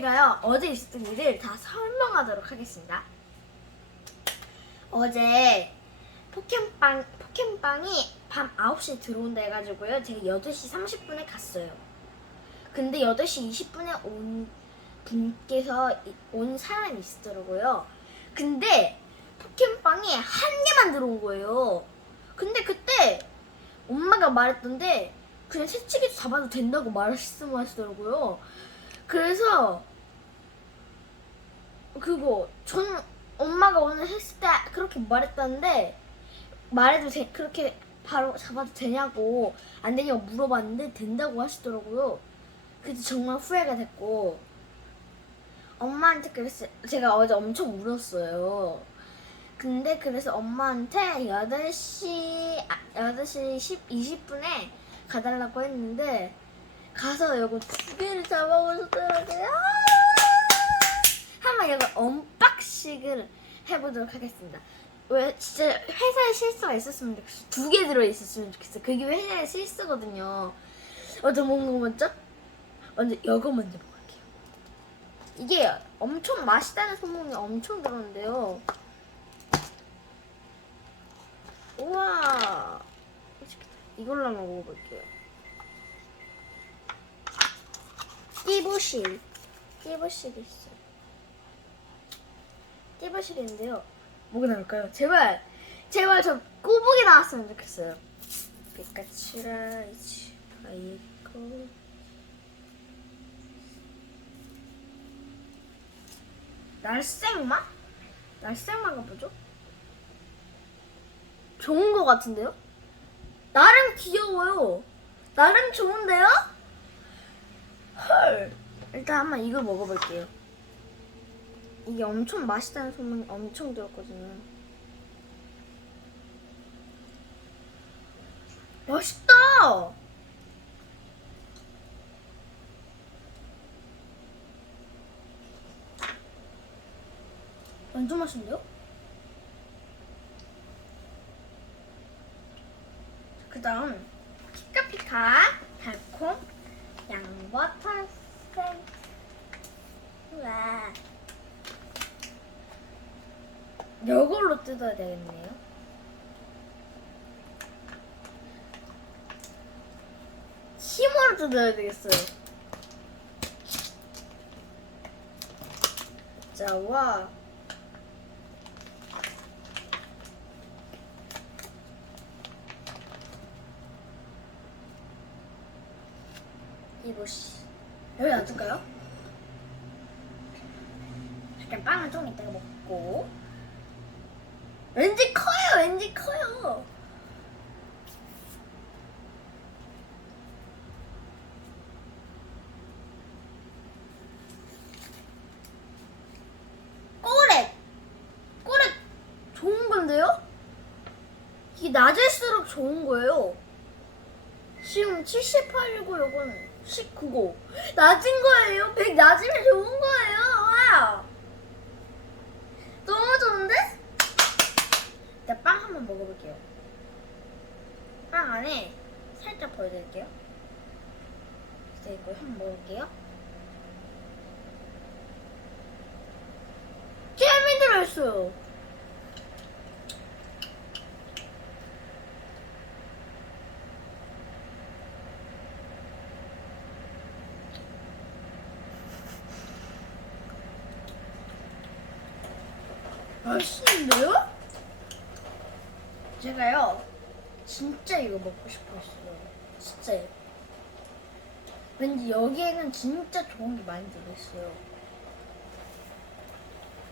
제가요 어제 있었던 일을 다 설명하도록 하겠습니다. 어제 포켓빵 포켓빵이 밤 9시에 들어온다 해가지고요. 제가 8시 30분에 갔어요. 근데 8시 20분에 온 분께서 이- 온 사람이 있었더라고요. 근데 포켓빵이 한 개만 들어온 거예요. 근데 그때 엄마가 말했던데 그냥 새치기 잡아도 된다고 말씀하시더라고요. 그래서 그거 전 엄마가 오늘 했을 때 그렇게 말했다는데 말해도 돼 그렇게 바로 잡아도 되냐고 안 되냐고 물어봤는데 된다고 하시더라고요. 그래서 정말 후회가 됐고 엄마한테 그랬어요. 제가 어제 엄청 울었어요. 근데 그래서 엄마한테 8시, 아, 8시 10, 20분에 가달라고 했는데 가서 이거 두 개를 잡아오셨더라고요. 한번 이거 언박싱을 해보도록 하겠습니다. 왜 진짜 회사에 실수가 있었으면 좋겠어. 두 개 들어있었으면 좋겠어. 그게 회사의 실수거든요. 어떤 뭔가 먼저? 먼저 이거 먼저 먹을게요. 이게 엄청 맛있다는 소문이 엄청 들었는데요. 우와. 이걸로 한번 먹어볼게요. 띠부실. 띠부실 있어요. 띠부실인데요. 뭐가 나올까요? 제발, 제발 저 꼬북이 나왔으면 좋겠어요. 피카츄라 이치, 아이코. 날생마? 날생마가 뭐죠? 좋은 거 같은데요? 나름 귀여워요. 나름 좋은데요? 헐. 일단 한번 이걸 먹어볼게요. 이게 엄청 맛있다는 소문이 엄청 들었거든요. 맛있다! 완전 맛있는데요? 그 다음 피카피카 달콤 양버터 생 와. 이걸로 뜯어야 되겠네요. 힘으로 뜯어야 되겠어요. 자, 와. 이보시. 여기 놔둘까요? 일단 빵은 좀 이따가 먹고. 왠지 커요, 왠지 커요. 꼬렉! 꼬렉 좋은 건데요? 이게 낮을수록 좋은 거예요. 지금 78이고 요건 19고 낮은 거예요. 100 낮으면 좋은 거예요. 와. 너무 좋은데? 일단 빵 한번 먹어볼게요. 빵 안에 살짝 보여드릴게요. 이제 이거 한번 먹을게요. 잼이 들어있어요. 맛있는데요? 제가요 진짜 이거 먹고 싶었어요. 진짜요. 왠지 여기에는 진짜 좋은 게 많이 들어있어요.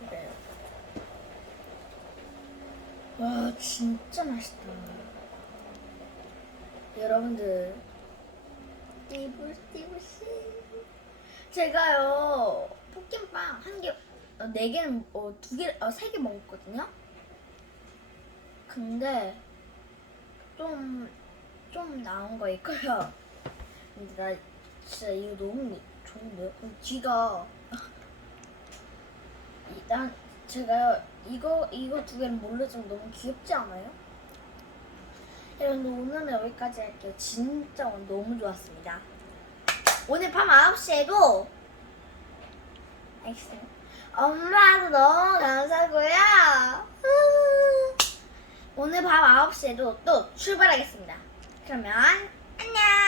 그래요. 와 진짜 맛있다. 여러분들 띠불띠불씨 제가요 포켓빵 한 개, 어, 네 개는 어, 두 개, 어, 세 개 먹었거든요. 근데 좀, 좀 나온 거 있고요. 근데 나 진짜 이거 너무 좋은데요? 이- 난 제가요 이거 이거 두 개는 몰라서 너무 귀엽지 않아요? 여러분들 오늘은 여기까지 할게요. 진짜 오늘 너무 좋았습니다. 오늘 밤 9시에도 알겠어요. 엄마도 너무 감사하고요. 오늘 밤 9시에도 또 출발하겠습니다. 그러면 안녕.